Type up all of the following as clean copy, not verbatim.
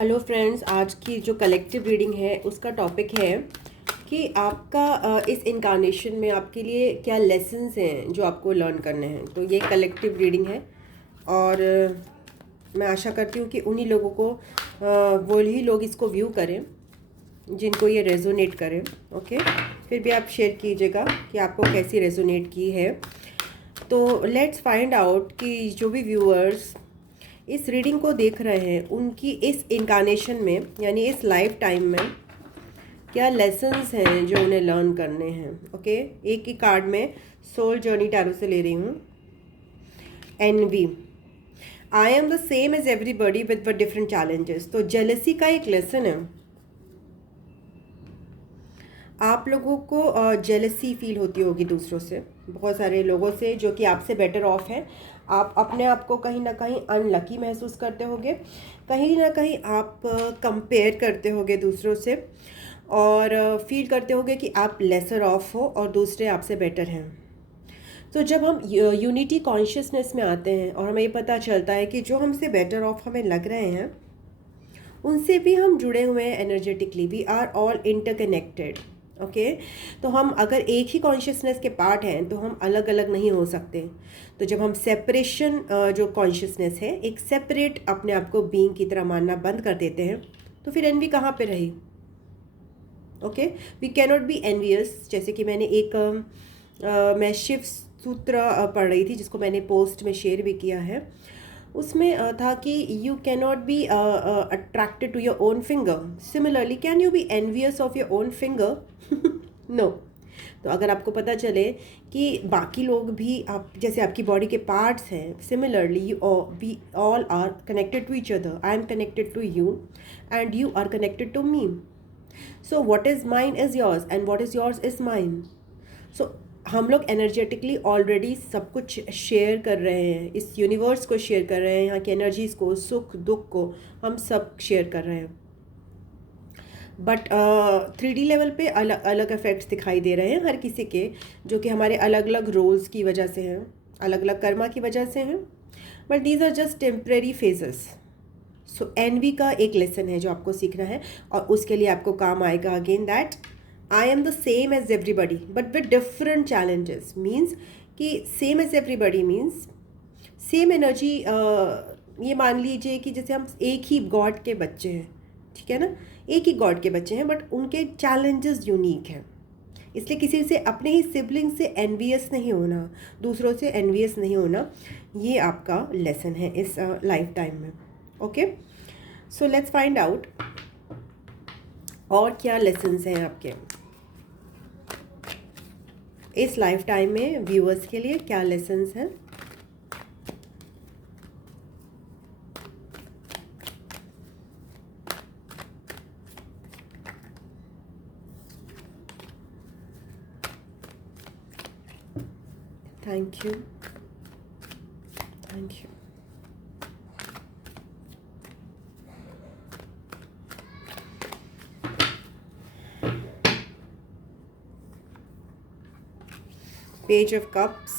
Hello friends, आज की जो कलेक्टिव रीडिंग है उसका टॉपिक है कि आपका इस इनकारनेशन में आपके लिए क्या लेसन्स हैं जो आपको लर्न करने हैं। तो ये कलेक्टिव रीडिंग है और मैं आशा करती हूँ कि उन्हीं लोगों को वही लोग इसको व्यू करें जिनको ये रेजोनेट करें। ओके, फिर भी आप शेयर कीजिएगा कि आपको कैसी रेजोनेट की है। तो लेट्स फाइंड आउट कि जो भी व्यूअर्स इस रीडिंग को देख रहे हैं उनकी इस इनकारनेशन में यानी इस लाइफ टाइम में क्या लेसन्स हैं जो उन्हें लर्न करने हैं। ओके, एक ही कार्ड में सोल जर्नी टैरो से ले रही हूँ। Envy, I am the same as everybody with different challenges. तो जेलसी का एक लेसन है। आप लोगों को जेलसी फील होती होगी दूसरों से, बहुत सारे लोगों से जो कि आपसे बेटर ऑफ है। आप अपने आप को कहीं ना कहीं अनलकी महसूस करते होगे, कहीं ना कहीं आप कंपेयर करते होगे दूसरों से और फील करते होगे कि आप लेसर ऑफ हो और दूसरे आपसे बेटर हैं। तो जब हम यूनिटी कॉन्शियसनेस में आते हैं और हमें ये पता चलता है कि जो हमसे बेटर ऑफ हमें लग रहे हैं उनसे भी हम जुड़े हुए हैं energetically, we are all interconnected. Okay, तो हम अगर एक ही कॉन्शियसनेस के पार्ट हैं तो हम अलग अलग नहीं हो सकते। तो जब हम सेपरेशन जो कॉन्शियसनेस है एक सेपरेट अपने आप को बीइंग की तरह मानना बंद कर देते हैं तो फिर एनवी कहाँ पे रही। Okay, we cannot be envious. जैसे कि मैंने मैं शिव सूत्र पढ़ रही थी जिसको मैंने पोस्ट में शेयर भी किया है। उसमें था कि you cannot be attracted to your own finger, similarly can you be envious of your own finger. No. तो अगर आपको पता चले कि बाकी लोग भी आप जैसे आपकी बॉडी के पार्ट्स हैं, similarly you we all are connected to each other. I am connected to you and you are connected to me. So what is mine is yours and what is yours is mine. So हम लोग energetically already सब कुछ share कर रहे हैं, इस universe को share कर रहे हैं, यहाँ की एनर्जीज़ को, सुख दुख को हम सब शेयर कर रहे हैं। बट 3D लेवल पे अलग अलग इफ़ेक्ट्स दिखाई दे रहे हैं हर किसी के, जो कि हमारे अलग अलग रोल्स की वजह से हैं, अलग अलग कर्मा की वजह से हैं। But these are just temporary phases. So envy का एक लेसन है जो आपको सीखना है और उसके लिए आपको काम आएगा again that I am the same as everybody but with different challenges. Means कि same as everybody means same energy. ये मान लीजिए कि जैसे हम एक ही गॉड के बच्चे हैं, ठीक है ना, एक ही गॉड के बच्चे हैं बट उनके चैलेंजेस यूनिक हैं। इसलिए किसी से, अपने ही सिबलिंग से एनवियस नहीं होना, दूसरों से एनवियस नहीं होना, ये आपका लेसन है इस लाइफ टाइम में। Okay, so let's find out और क्या लेसन्स हैं आपके इस लाइफ टाइम में। व्यूअर्स के लिए क्या लेसन्स हैं। Thank you, thank you. Page of cups,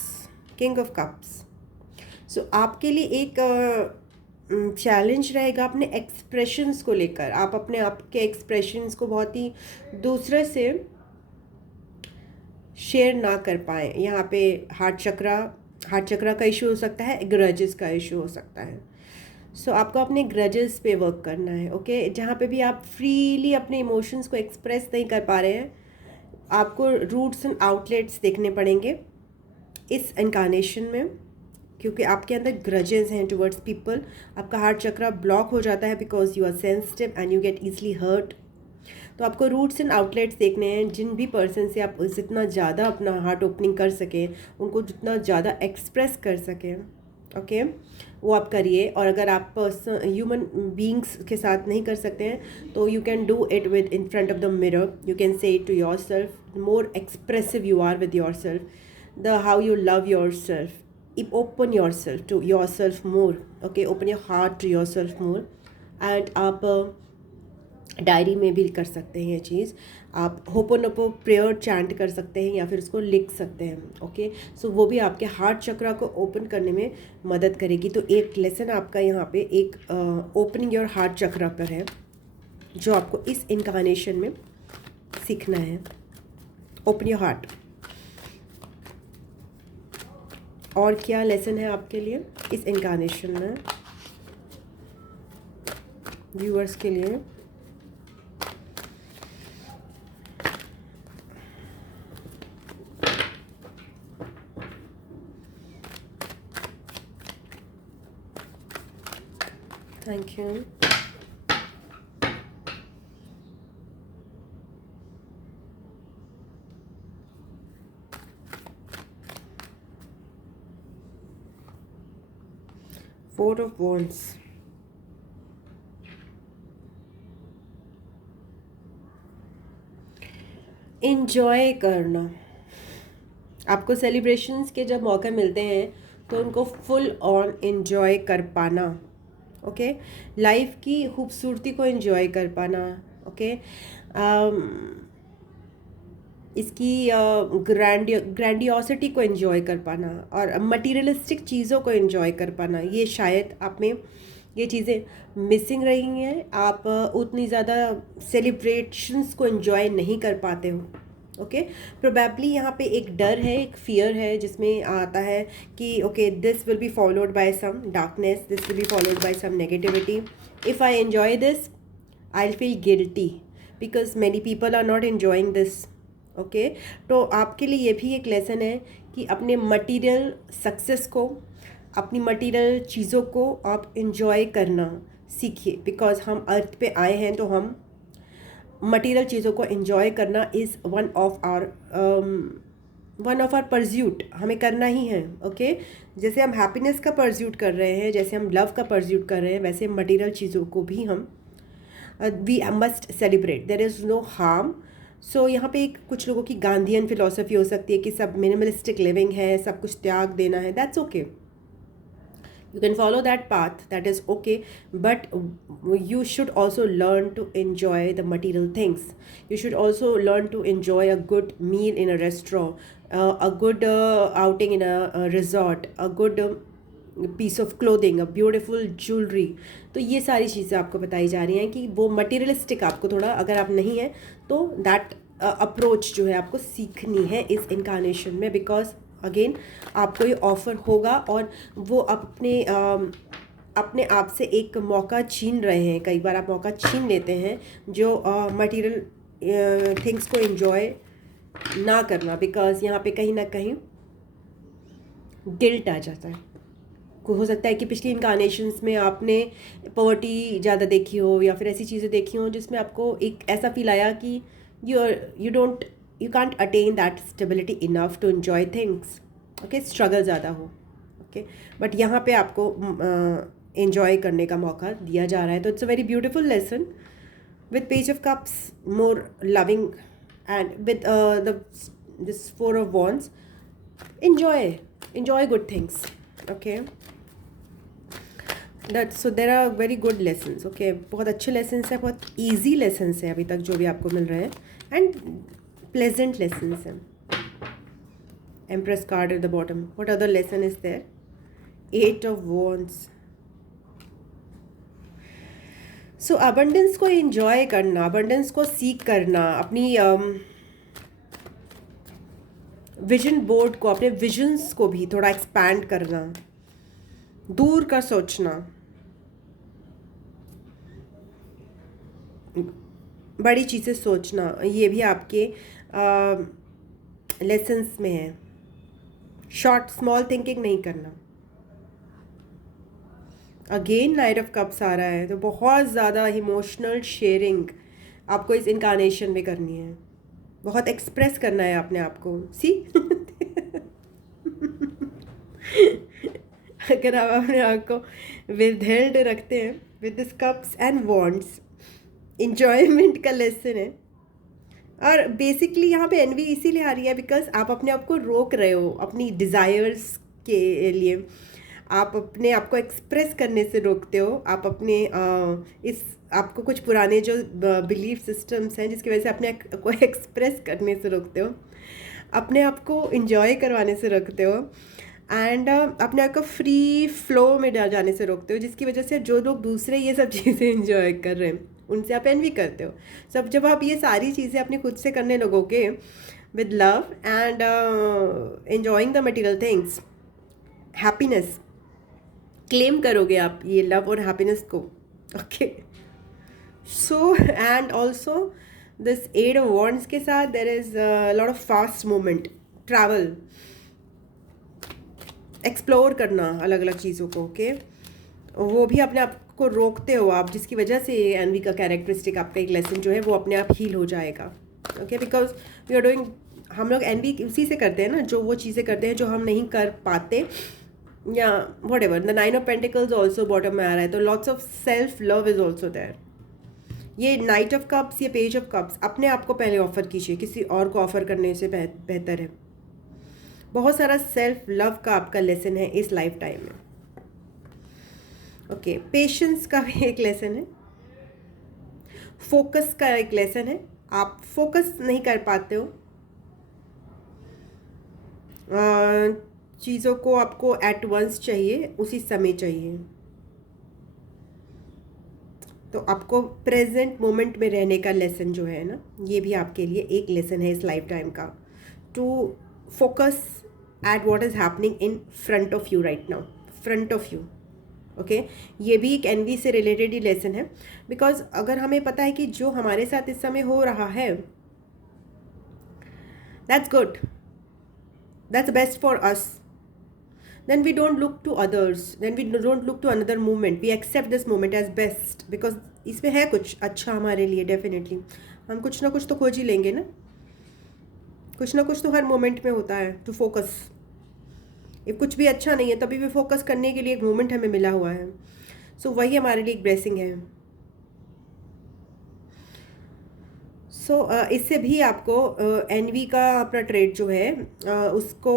king of cups. So आपके लिए एक चैलेंज रहेगा अपने एक्सप्रेशंस को लेकर। आप अपने आप के एक्सप्रेशंस को बहुत ही दूसरे से शेयर ना कर पाए। यहाँ पे हार्ट चक्रा का इशू हो सकता है, ग्रजेस का इशू हो सकता है। सो आपको अपने ग्रजेस पे वर्क करना है। ओके, जहाँ पे भी आप फ्रीली अपने इमोशंस को एक्सप्रेस नहीं कर पा रहे हैं, आपको रूट्स एंड आउटलेट्स देखने पड़ेंगे इस इनकारनेशन में, क्योंकि आपके अंदर ग्रजेस हैं टुवर्ड्स पीपल। आपका हार्ट चक्रा ब्लॉक हो जाता है because you are sensitive and you get easily hurt. तो आपको रूट्स एंड आउटलेट्स देखने हैं जिन भी पर्सन से आप जितना ज़्यादा अपना हार्ट ओपनिंग कर सकें, उनको जितना ज़्यादा एक्सप्रेस कर सकें। ओके, वो आप करिए। और अगर आप ह्यूमन बींग्स के साथ नहीं कर सकते हैं तो you can do it with in front of the mirror. You can say it to your self, more expressive you are with your self, the how you love yourself. Open yourself to yourself more. Okay, open your heart to yourself more. And आप diary में भी कर सकते हैं ये चीज़। आप होपोनोपो prayer chant कर सकते हैं या फिर उसको लिख सकते हैं। ओके, सो वो भी आपके हार्ट चक्रा को ओपन करने में मदद करेगी। तो एक लेसन आपका यहाँ पे एक ओपनिंग योर हार्ट चक्रा पर है, जो आपको इस इनकार्नेशन में सीखना है। Open your heart. और क्या लेसन है आपके लिए इस इनकार्नेशन में, व्यूअर्स के लिए? Thank you. Four of wands. Enjoy करना। आपको सेलिब्रेशंस के जब मौके मिलते हैं तो उनको फुल ऑन एंजॉय कर पाना। ओके, लाइफ की खूबसूरती को एंजॉय कर पाना। ओके, इसकी ग्रैंडियोसिटी को एंजॉय कर पाना और मटीरियलिस्टिक चीज़ों को एंजॉय कर पाना। ये शायद आप में ये चीज़ें मिसिंग रही हैं। आप उतनी ज़्यादा सेलिब्रेशंस को एंजॉय नहीं कर पाते हो। ओके, प्रोबेबली यहाँ पे एक डर है, एक फियर है, जिसमें आता है कि okay this will be followed by some darkness, this will be followed by some negativity. If I enjoy this I will feel guilty because many people are not enjoying this. Okay, तो आपके लिए ये भी एक lesson है कि अपने material success को, अपनी मटीरियल चीज़ों को आप एंजॉय करना सीखिए। बिकॉज हम अर्थ पे आए हैं तो हम मटीरियल चीज़ों को एंजॉय करना इज़ वन ऑफ आवर परज्यूट, हमें करना ही है। ओके, जैसे हम हैप्पीनेस का परज्यूट कर रहे हैं, जैसे हम लव का परज्यूट कर रहे हैं, वैसे मटीरियल चीज़ों को भी हम we must celebrate, there is no harm. So यहाँ पे एक कुछ लोगों की गांधीयन फिलोसफी हो सकती है कि सब मिनिमलिस्टिक लिविंग है, सब कुछ त्याग देना है। That's okay, you can follow that path, that is okay, but you should also learn to enjoy the material things. You should also learn to enjoy a good meal in a restaurant, a good outing in a resort, a good piece of clothing, a beautiful jewelry. तो ये सारी चीज़ें आपको बताई जा रही हैं कि वो मटीरियलिस्टिक आपको थोड़ा, अगर आप नहीं है तो दैट अप्रोच जो है आपको सीखनी है इस इनकारनेशन में। बिकॉज अगेन आपको ये ऑफ़र होगा और वो अपने आप से एक मौका छीन रहे हैं। कई बार आप मौका छीन लेते हैं जो मटेरियल थिंग्स को एंजॉय ना करना, बिकॉज यहाँ पे कहीं ना कहीं गिल्ट आ जाता है। हो सकता है कि पिछली इनकारनेशंस में आपने पॉवर्टी ज़्यादा देखी हो या फिर ऐसी चीज़ें देखी हो जिसमें आपको एक ऐसा फील आया कि you can't attain that stability enough to enjoy things. Okay, struggle ज़्यादा हो। ओके, बट यहाँ पे आपको एंजॉय करने का मौका दिया जा रहा है। तो it's a very beautiful lesson with page of cups, more loving, and with this four of wands. enjoy good things. Okay, so there are very good lessons. Okay, बहुत अच्छे लेसन्स हैं, बहुत ईजी लेसन्स हैं अभी तक जो भी आपको मिल रहे हैं, एंड प्लेजेंट लेसन्स हैं। Empress card at the bottom, what other lesson is there? 8 of wands. So abundance को एंजॉय करना, अबंडेंस को सीख करना, अपनी विजन बोर्ड को, अपने विजन्स को भी थोड़ा एक्सपैंड करना, दूर का सोचना, बड़ी चीज़ें सोचना, ये भी आपके लेसन्स में है। शॉर्ट स्मॉल थिंकिंग नहीं करना। अगेन नाइट ऑफ कप्स आ रहा है, तो बहुत ज़्यादा इमोशनल शेयरिंग आपको इस इनकारनेशन में करनी है। बहुत एक्सप्रेस करना है अपने आप को। सी अगर आप अपने आप को विदहेल्ड रखते हैं with this cups and wands, enjoyment का लेसन है। और बेसिकली यहाँ पे एनवी इसीलिए आ रही है बिकॉज आप अपने आप को रोक रहे हो अपनी डिज़ायर्स के लिए। आप अपने आप को एक्सप्रेस करने से रोकते हो, आप अपने इस आपको कुछ पुराने जो बिलीफ सिस्टम्स हैं जिसकी वजह से अपने आप को एक्सप्रेस करने से रोकते हो, अपने आप को इंजॉय करवाने से रोकते हो, एंड अपने आप को फ्री फ्लो में जाने से रोकते हो, जिसकी वजह से जो लोग दूसरे ये सब चीज़ें इंजॉय कर रहे हैं उनसे आप एनवी करते हो। सब जब आप ये सारी चीज़ें अपने खुद से करने लगोगे with love and enjoying the material things, happiness claim करोगे आप ये लव और हैप्पीनेस को। Okay, so and also this eight of wands के साथ there is lot of fast movement, travel, explore करना अलग अलग चीज़ों को। ओके, वो भी अपने आप को रोकते हो आप, जिसकी वजह से एनवी का कैरेक्टरिस्टिक आपका एक लेसन जो है वो अपने आप हील हो जाएगा। Okay, because we are doing, हम लोग एनवी उसी से करते हैं ना, जो वो चीज़ें करते हैं जो हम नहीं कर पाते, या whatever. The 9 of pentacles also bottom में आ रहा है, तो lots of self love is also there. ये नाइट ऑफ कप्स, ये पेज ऑफ कप्स, अपने आप को पहले ऑफर कीजिए, किसी और को ऑफर करने से बेहतर है। बहुत सारा सेल्फ लव का आपका लेसन है इस लाइफ टाइम में। ओके, पेशेंस का भी एक लेसन है, फोकस का एक लेसन है। आप फोकस नहीं कर पाते हो, चीज़ों को आपको एट वंस चाहिए, उसी समय चाहिए, तो आपको प्रेजेंट मोमेंट में रहने का लेसन जो है ना, ये भी आपके लिए एक लेसन है इस लाइफ टाइम का, to focus at what is happening in front of you right now, front of you. Okay, ये भी एक एनवी से रिलेटेड ही लेसन है, बिकॉज अगर हमें पता है कि जो हमारे साथ इस समय हो रहा है that's good, that's best for us, then we don't look to others, then we don't look to another moment, we accept this moment as best, because इसमें है कुछ अच्छा हमारे लिए। डेफिनेटली हम कुछ ना कुछ तो खोज ही लेंगे ना, कुछ ना कुछ तो हर मोमेंट में होता है टू फोकस। if कुछ भी अच्छा नहीं है तभी भी फोकस करने के लिए एक मोमेंट हमें मिला हुआ है, सो वही हमारे लिए एक ब्लेसिंग है। सो इससे भी आपको एनवी का अपना ट्रेड जो है उसको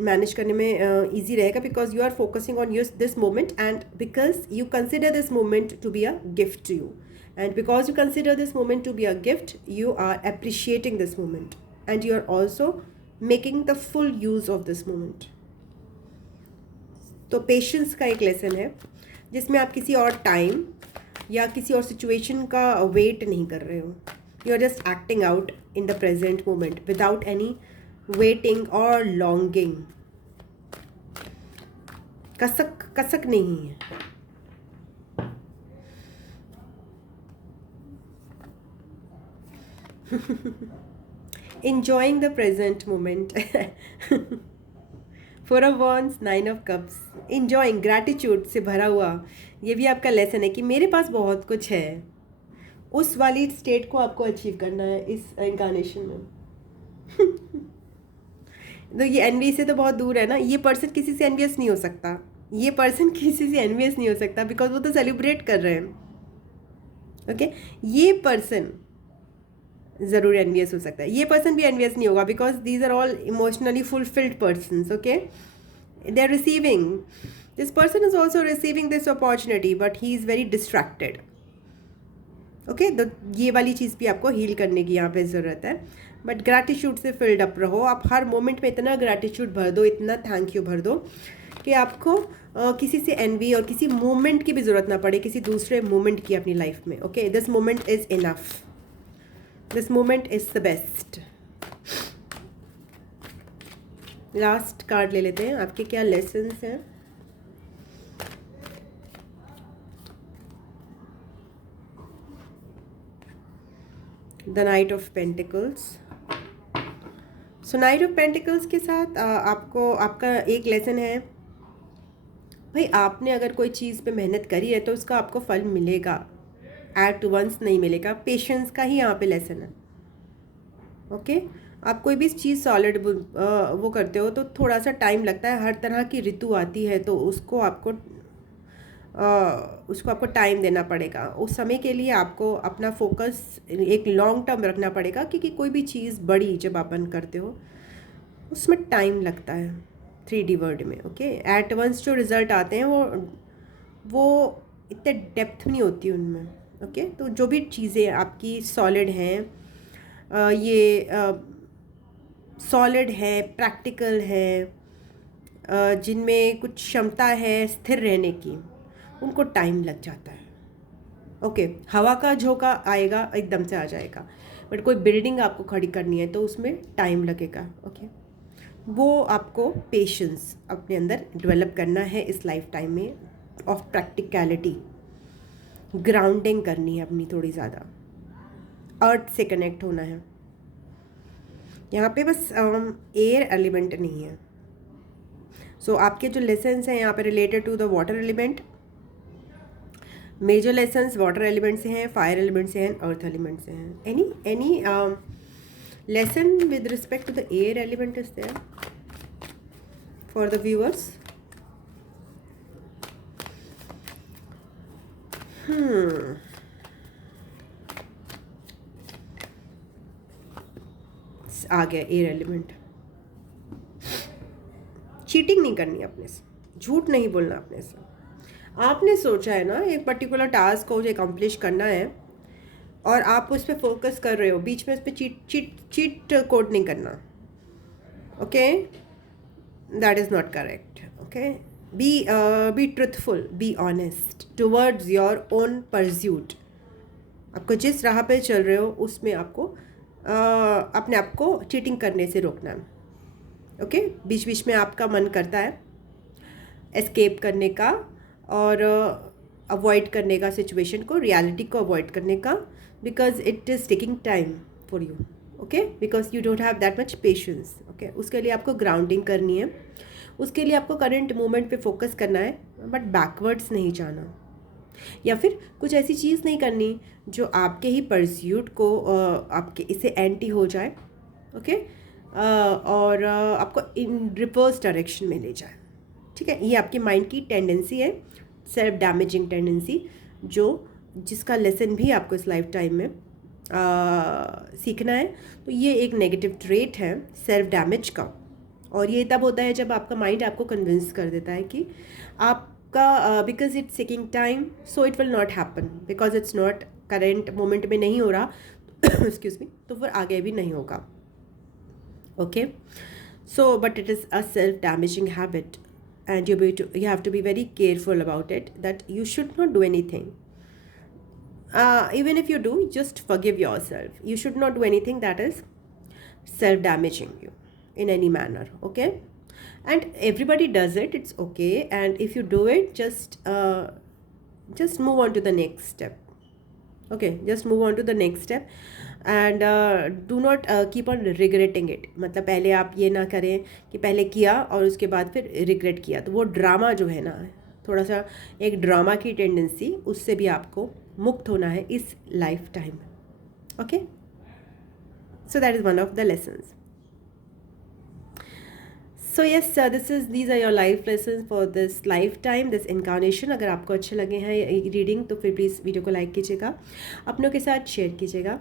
मैनेज करने में ईजी रहेगा, because you are focusing on your this moment, and because you consider this moment to be a gift to you, and because you consider this moment to be a gift, you are appreciating this moment, and you are also making the full use of this moment. तो patience का एक lesson है, जिसमें आप किसी और time या किसी और सिचुएशन का वेट नहीं कर रहे हो, you are just acting out in the present moment without any waiting or longing. कसक नहीं है। enjoying the present moment. Four of Wands, 9 of Cups, enjoying, gratitude से भरा हुआ, ये भी आपका लेसन है कि मेरे पास बहुत कुछ है। उस वाली स्टेट को आपको अचीव करना है इस इनकारनेशन में। तो ये एनवी से तो बहुत दूर है ना, ये पर्सन किसी से एनवियस नहीं हो सकता, ये पर्सन किसी से एनवियस नहीं हो सकता, बिकॉज वो तो सेलिब्रेट कर रहे हैं। ओके, ये पर्सन ज़रूर एनवियस हो सकता है, ये पर्सन भी एनवियस नहीं होगा, because these are all emotionally fulfilled persons. Okay, they are receiving, this person is also receiving this opportunity, but he is very distracted. Okay, तो ये वाली चीज़ भी आपको हील करने की यहाँ पे ज़रूरत है, बट ग्रैटिट्यूड से फिल्ड अप रहो। आप हर मोमेंट में इतना ग्रैटिट्यूड भर दो, इतना थैंक यू भर दो कि आपको किसी से एनवी और किसी मोमेंट की भी ज़रूरत ना पड़े, किसी दूसरे मोमेंट की अपनी लाइफ में। Okay, this moment is enough, this moment is the best. Last card ले लेते हैं, आपके क्या लेसन्स हैं। The night of pentacles. So night of pentacles के साथ आपको आपका एक लेसन है, भाई आपने अगर कोई चीज़ पे मेहनत करी है तो उसका आपको फल मिलेगा, एट वंस नहीं मिलेगा। पेशेंस का ही यहाँ पे लेसन है। ओके, आप कोई भी चीज़ सॉलिड वो करते हो तो थोड़ा सा टाइम लगता है, हर तरह की ऋतु आती है तो उसको आपको टाइम देना पड़ेगा। उस समय के लिए आपको अपना फोकस एक लॉन्ग टर्म रखना पड़ेगा, क्योंकि कोई भी चीज़ बड़ी जब अपन करते हो उसमें टाइम लगता है। 3D वर्ड में। ओके, एट वंस जो रिज़ल्ट आते हैं वो इतने डेप्थ नहीं होती उनमें। ओके, तो जो भी चीज़ें आपकी सॉलिड हैं, ये सॉलिड है, प्रैक्टिकल है, जिनमें कुछ क्षमता है स्थिर रहने की, उनको टाइम लग जाता है। ओके, हवा का झोंका आएगा एकदम से आ जाएगा, बट कोई बिल्डिंग आपको खड़ी करनी है तो उसमें टाइम लगेगा। ओके, वो आपको पेशेंस अपने अंदर डेवलप करना है इस लाइफ टाइम में, ऑफ प्रैक्टिकलिटी, ग्राउंडिंग करनी है अपनी थोड़ी ज़्यादा, अर्थ से कनेक्ट होना है। यहाँ पे बस एयर एलिमेंट नहीं है। सो आपके जो लेसन्स हैं यहाँ पे related to the water element, major lessons water element से हैं, फायर एलिमेंट से हैं, अर्थ एलिमेंट से हैं। Any lesson with respect to the air element is there for the viewers? आ गया एयर एलिमेंट। चीटिंग नहीं करनी अपने से, झूठ नहीं बोलना अपने से। आपने सोचा है ना एक पर्टिकुलर टास्क को जो अकम्प्लिश करना है और आप उस पर फोकस कर रहे हो, बीच में उस पर चीट कोड नहीं करना। Okay, that is not correct. Okay, be truthful, be honest towards your own pursuit. आपको जिस राह पे चल रहे हो उसमें आपको अपने आप को चीटिंग करने से रोकना है। ओके, बीच बीच में आपका मन करता है एस्केप करने का और अवॉइड करने का सिचुएशन को, रियलिटी को अवॉइड करने का, because it is taking time for you. Okay, because you don't have that much patience. Okay, उसके लिए आपको ग्राउंडिंग करनी है, उसके लिए आपको करंट मोमेंट पे फोकस करना है, बट बैकवर्ड्स नहीं जाना, या फिर कुछ ऐसी चीज़ नहीं करनी जो आपके ही परस्यूट को आपके इससे एंटी हो जाए। ओके, और आपको इन रिवर्स डायरेक्शन में ले जाए। ठीक है, ये आपके माइंड की टेंडेंसी है, सेल्फ डैमेजिंग टेंडेंसी, जिसका लेसन भी आपको इस लाइफ टाइम में सीखना है। तो ये एक नेगेटिव ट्रेट है सेल्फ डैमेज का, और ये तब होता है जब आपका माइंड आपको कन्विंस कर देता है कि आपका because it's taking time so it will not happen, because it's not current moment में नहीं हो रहा एक्सक्यूज मी, तो फिर आगे भी नहीं होगा। Okay, so but it is a self damaging habit and you have to be very careful about it, that you should not do anything. Even if you do, just forgive yourself. You should not do anything that is self-damaging you in any manner. Okay, and everybody does it, it's okay, and if you do it, just move on to the next step. Okay, just move on to the next step and do not keep on regretting it. मतलब पहले आप ये ना करें कि पहले किया और उसके बाद फिर रिग्रेट किया, तो वो ड्रामा जो है ना, थोड़ा सा एक ड्रामा की टेंडेंसी, उससे भी आपको मुक्त होना है इस life time. Okay, so that is one of the lessons. So yes, these are your life lessons for this lifetime, this incarnation. अगर आपको अच्छे लगे हैं रीडिंग तो फिर प्लीज़ वीडियो को लाइक कीजिएगा, अपनों के साथ शेयर कीजिएगा,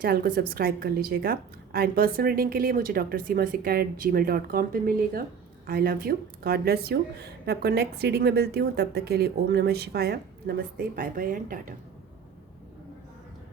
चैनल को सब्सक्राइब कर लीजिएगा। एंड पर्सनल रीडिंग के लिए मुझे drsimasikkha@gmail.com पे मिलेगा। I love you, God bless you. मैं आपको नेक्स्ट रीडिंग में मिलती हूँ, तब तक के लिए ओम नमः शिवाय, नमस्ते, बाय बाय एंड टाटा।